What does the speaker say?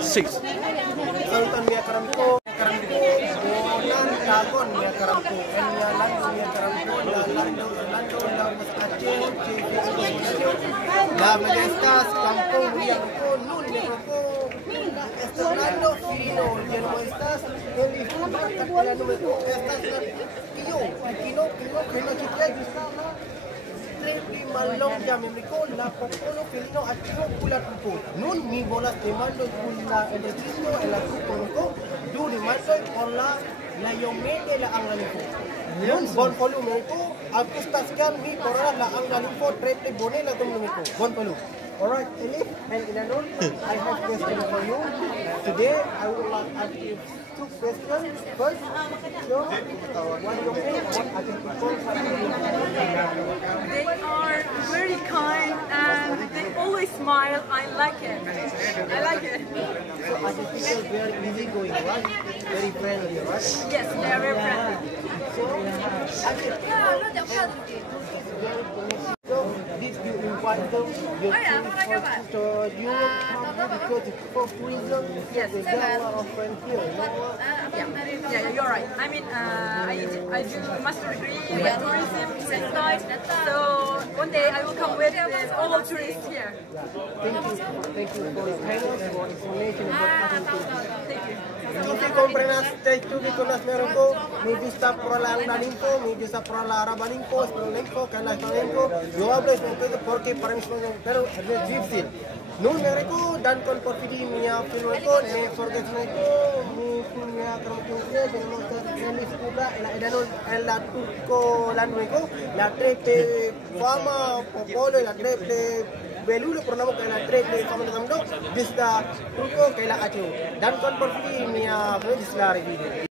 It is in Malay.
Six. Sultan Mia Karamko, Bonan Dagon Mia Karamko, Enya Lando Mia Karamko, Lando Mas Aceh, La Majestas, Kampung Riangko, Nun Nekoko, Esternando Fino, Yermo Estas, Eli Fubar, Katila Numeko, Estas, Kino, Kino Chikla, Gustava, Trepi Malong Jamimiko, La Pocono, Felino, Atio, Pula Tupo, Nun Mi Bolas de Mando, Pula, El Registro, El Azuco, Duri Mando, Pola, La Yomede, La Angalico. Nun Bon Polu Meko, Alkustaskan, Mi Corona, La Angalico, Trepi Bonela Dominico, Bon Polu. Alright, Elif and Inanun, I have questions for you. Today, I would like to ask you 2 questions. First, what do you think? What are the people? They are very kind and they always smile. I like it. I like it. So, are the people very easygoing, right? Very friendly, right? Yes, they are very friendly. So, did you invite them? You so you come because for tourism, Yes. there's a lot of friends here, you know? Yeah, you're right. I mean, I do master degree in tourism side. So one day I will come with all tourists here. Thank you for your kindness, for explanation about everything. Thank you. Tutti comprenas, tutti con las meroko, mi gusta por la andalinko, mi gusta por la arabalinko, españolinko, calastalinko. Yo hablo español porque para mí pero es difícil. No mereko dan con porfidi mia filmeko, me forgetmeko, mi punya kerumunya dengan jenis kubra, la turco lanweko, la trepe fama popolo, la trepe Belulo pernah bukan la trepe fama namdo, bisa turco kaila acu. Dan con porfidi mia disla review.